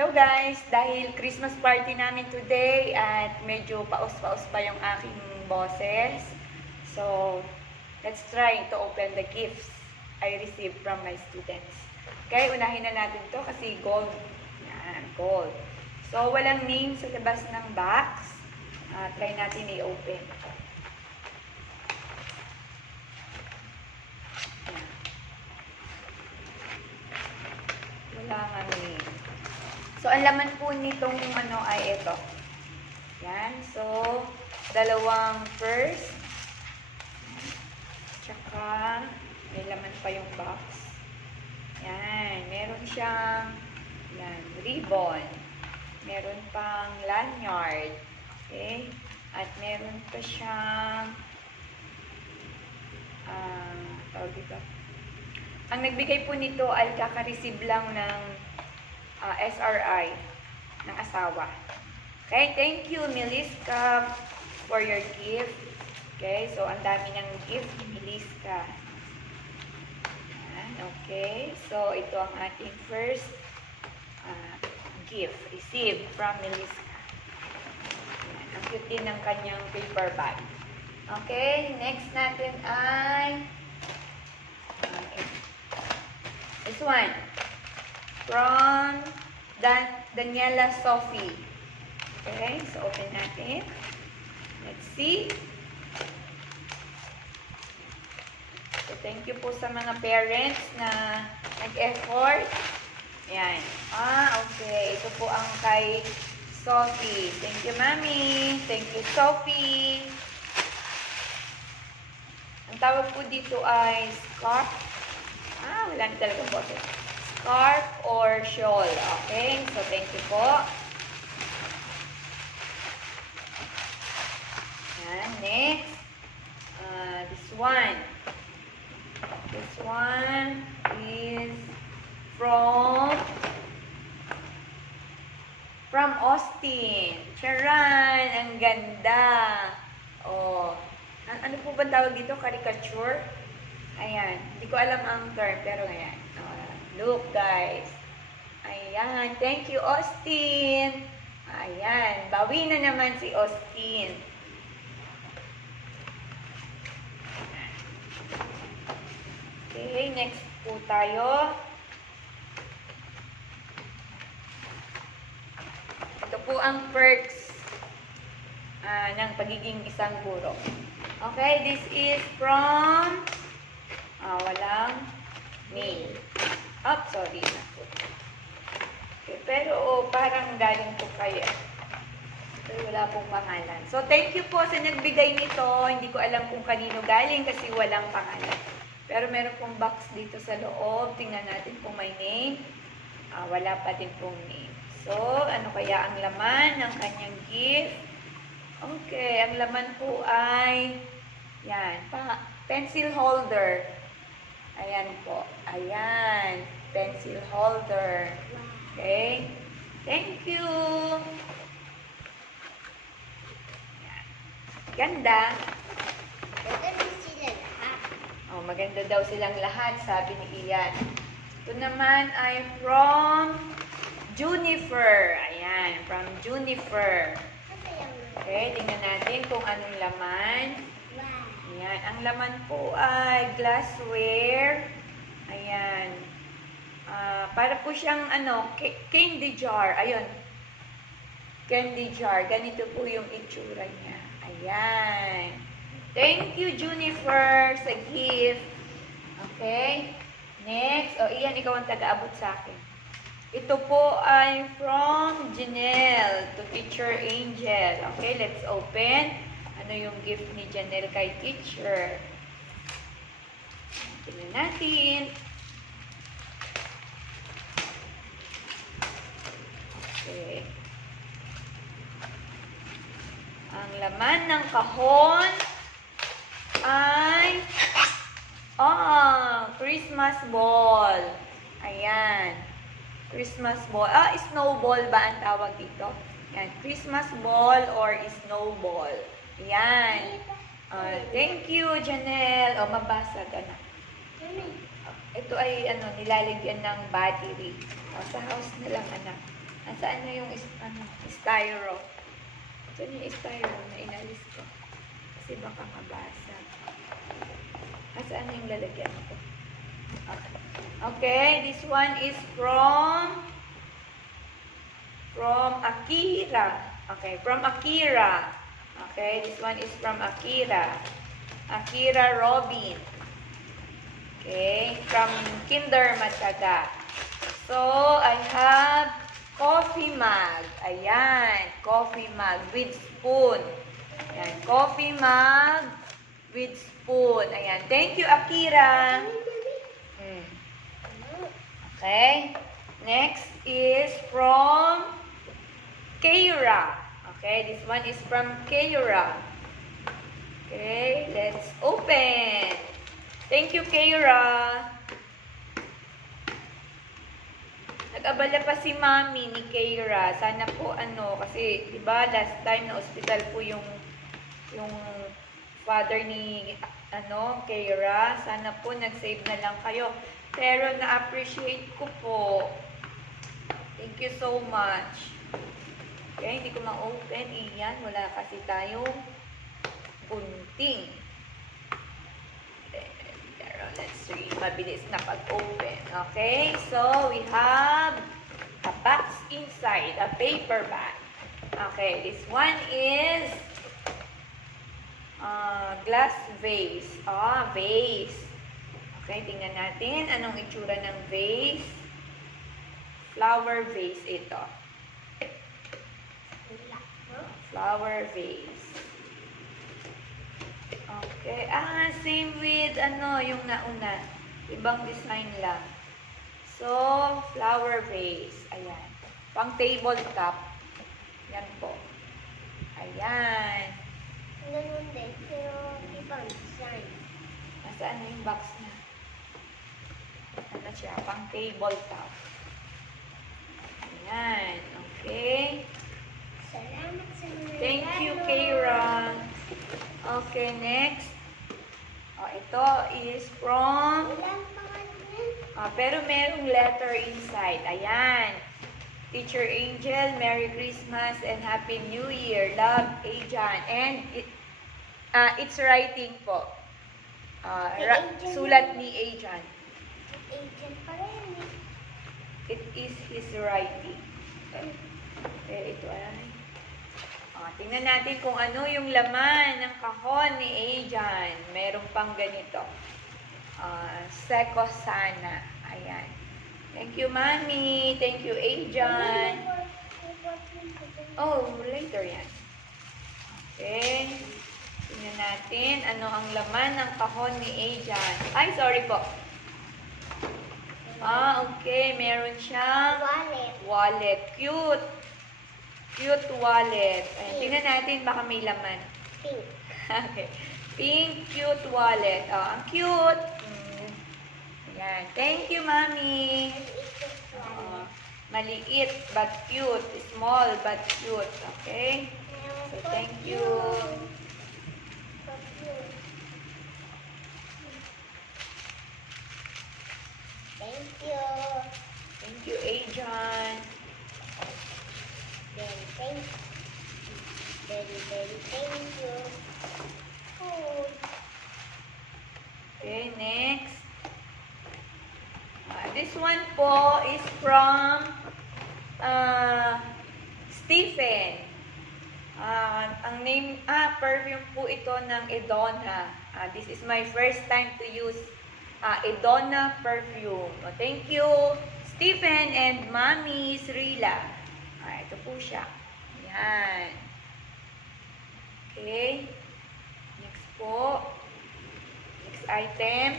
Hello guys! Dahil Christmas party namin today at medyo paus-paus pa yung aking boses. So, let's try to open the gifts I received from my students. Okay, unahin na natin to kasi gold. Yan, gold. So, walang name sa labas ng box. Try natin i-open. Wala nga name. So, ang laman po nitong ay ito. Yan. So, dalawang purse. Tsaka, may laman pa yung box. Yan. Meron siyang, yan, ribbon. Meron pang lanyard. Okay. At meron pa siyang, tawag dito. Ang nagbigay po nito ay kaka-receive lang ng SRI ng asawa. Okay, thank you Miliska for your gift. Okay, so ang dami ng gift ni Miliska. Okay, so ito ang ating first gift received from Miliska. Ang cute din ng kanyang paper bag. Okay, next natin ay this one. From Daniela Sophie. Okay, so open natin. Let's see. So, thank you po sa mga parents na nag-effort. Ayan. Okay. Ito po ang kay Sophie. Thank you, Mami. Thank you, Sophie. Ang tawag po dito ay scarf. Wala na talagang boses. Scarf or shawl. Okay? So, thank you po. Ayan. Next. This one. This one is from Austin. Charan! Ang ganda! Oh. Ano po ba tawag dito? Caricature? Ayan. Hindi ko alam ang term, pero ayan. Look, guys. Ayan. Thank you, Austin. Ayan. Bawi na naman si Austin. Okay. Next po tayo. Ito po ang perks ng pagiging isang guro. Okay. This is from walang name. Sorry. Okay, pero parang galing po kayo. Pero wala pong pangalan. So, thank you po sa nagbigay nito. Hindi ko alam kung kanino galing kasi walang pangalan. Pero meron pong box dito sa loob. Tingnan natin kung may name. Wala pa din pong name. So, ano kaya ang laman ng kanyang gift? Okay, ang laman po ay yan, pencil holder. Ayan po. Ayan. Pencil holder. Okay. Thank you. Ayan. Ganda. Maganda daw silang lahat, sabi ni Ian. Ito naman ay from Junifer. Ayan. From Junifer. Okay. Tingnan natin kung anong laman. Ayan. Ang laman po ay glassware. Ayan. Para po siyang candy jar. Ayun. Candy jar. Ganito po yung itsura niya. Ayan. Thank you, Junifer, sa gift. Okay. Next. Iyan, ikaw ang taga-abot sa akin. Ito po ay from Janelle to Teacher Angel. Okay, let's open. Ano yung gift ni Janelle kay teacher? Tingnan natin. Okay. Ang laman ng kahon ay Christmas ball. Ayan. Christmas ball. Snowball ba ang tawag dito? Yan. Christmas ball or snowball. Ayan. Thank you, Janelle. Mabasa ka na. Ito ay nilalagyan ng battery. Sa house na lang, anak. Nasaan na yung styro? Saan yung styro na inalis ko? Kasi baka mabasa. Nasaan na yung lalagyan ko? Okay, this one is from Akira. Okay, from Akira. Okay, this one is from Akira. Akira Robin. Okay, from Kinder Matyaga. So, I have coffee mug. Ayan, coffee mug with spoon. Ayan, coffee mug with spoon. Ayan, thank you, Akira. Okay, next is from Keira. Okay, this one is from Keira. Okay, let's open. Thank you, Keira. Nag-abala pa si Mami ni Keira. Sana po kasi 'di ba last time na hospital po yung father ni Keira. Sana po nag-save na lang kayo. Pero na-appreciate ko po. Thank you so much. Okay, hindi ko ma-open. Iyan, wala kasi tayong gunting. Pero let's see. Mabilis na pag-open. Okay, so we have a box inside, a paper bag. Okay, this one is glass vase. Vase. Okay, tingnan natin anong itsura ng vase. Flower vase ito. Flower vase. Okay. Same with yung nauna. Ibang design lang. So, flower vase. Ayan. Pang tabletop. Yan po. Ayan. Ganun din, pero ibang design. Nasaan na yung box na? Ano siya? Pang tabletop. Ayan. Okay. Salamat sa mga Thank you, regalo. Keira. Okay, next. Ito is from... Walang pangalan. pero merong letter inside. Ayan. Teacher Angel, Merry Christmas and Happy New Year. Love, Ajan. And it's writing po. Sulat ni Ajan. Agent pa rin. It is his writing. Okay, ito ay. Tingnan natin kung ano yung laman ng kahon ni Ajan. Meron pang ganito. Seko sana. Ayan. Thank you, Mami. Thank you, Ajan. Oh, later yan. Okay. Tingnan natin ano ang laman ng kahon ni Ajan. Ay, sorry po. Okay. Meron siyang wallet. Cute. Cute wallet. Ayan. Tingnan natin baka may laman. Pink. Okay. Pink cute wallet. Ang cute. Ayan. Thank you, Mami. Maliit but cute. Small but cute. Okay? So, thank you. Thank you. Thank you, Ajan. Very thank you. Very thank you. Oh. Okay, next. This one po is from Stephen. Ang name, perfume po ito ng Edona. This is my first time to use Edona perfume. Thank you, Stephen and Mami Srila. Ito po siya. Ayan. Okay. Next po. Next item.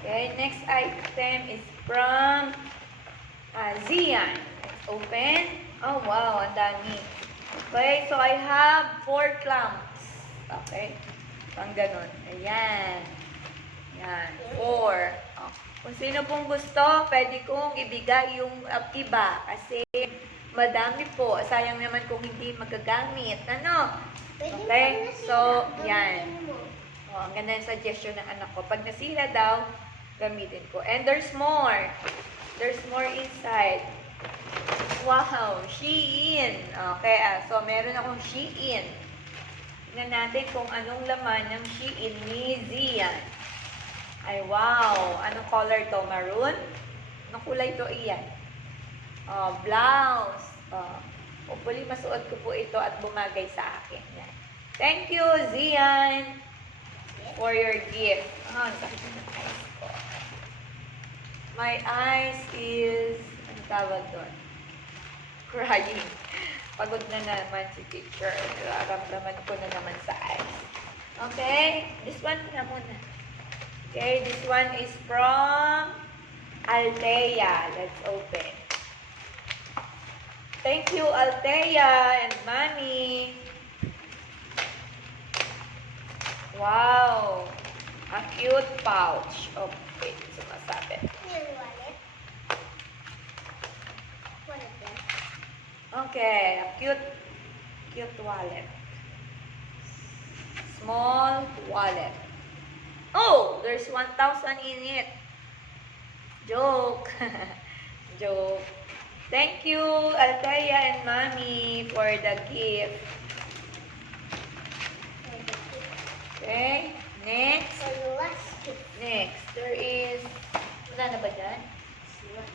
Okay, next item is from Zian. Let's open. Oh, wow, ang dami. Okay, so I have 4 clamps. Okay, pang ganun. Ayan. Ayan, 4. Kung sino pong gusto, pwede kong ibigay yung iba. Kasi madami po. Sayang naman kung hindi magagamit. Ano? Okay, so, yan. Ang ganda yung suggestion ng anak ko. Pag nasira daw, gamitin ko. And there's more. There's more inside. Wow, Shein. Okay, so meron akong Shein. Tingnan natin kung anong laman ng Shein ni Zian. Ay, wow. Anong color to? Maroon? Anong kulay to? Iyan. Blouse. Hopefully, masuot ko po ito at bumagay sa akin. Yan. Thank you, Zian, for your gift. Ang sakit na ng eyes ko. My eyes is, ano tawag doon? Crying. Pagod na naman si teacher. Nararamdaman ko na naman sa eyes. Okay? This one na muna. Okay, this one is from Althea. Let's open. Thank you, Althea and Mommy. Wow. A cute pouch. Okay, sumasabi. Yan, wallet. Wallet yan. Okay, a cute wallet. Small wallet. Oh, there's 1,000 in it. Joke. Joke. Thank you, Althea and Mommy, for the gift. Okay, next. For the last gift. Next, there is, wala na ba dyan?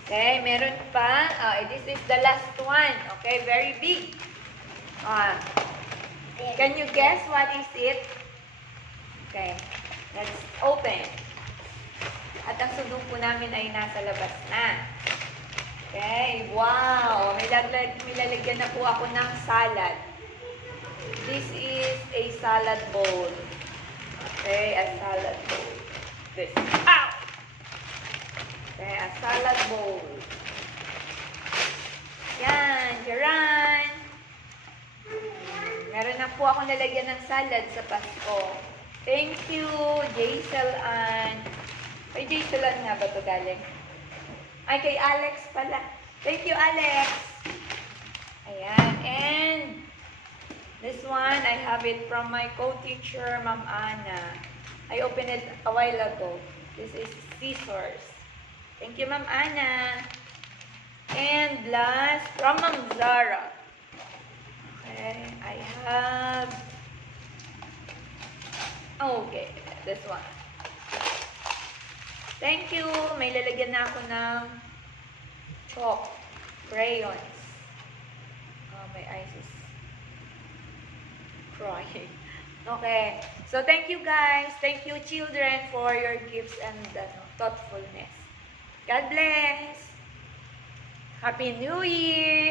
Okay, meron pa. This is the last one. Okay, very big. Can you guess what is it? Okay, let's open. At ang sundong po namin ay nasa labas na. Okay, wow. May lalagyan na po ako ng salad. This is a salad bowl. Okay, a salad bowl. This. Ow! Okay, a salad bowl. Yan, Jaran. Meron na po ako nalagyan ng salad sa Pasko. Thank you, Jaisal Ann. Kay Jaisal Ann nga ba ito galing? Ay, kay Alex pala. Thank you, Alex. Ayan, and this one, I have it from my co-teacher, Ma'am Ana. I opened it a while ago. This is scissors. Thank you, Ma'am Ana. And last, from Ma'am Zara. Okay, I have... Okay, this one. Thank you. May lalagyan na ako ng chalk, crayons. My eyes is crying. Okay. So, thank you guys. Thank you, children, for your gifts and thoughtfulness. God bless. Happy New Year!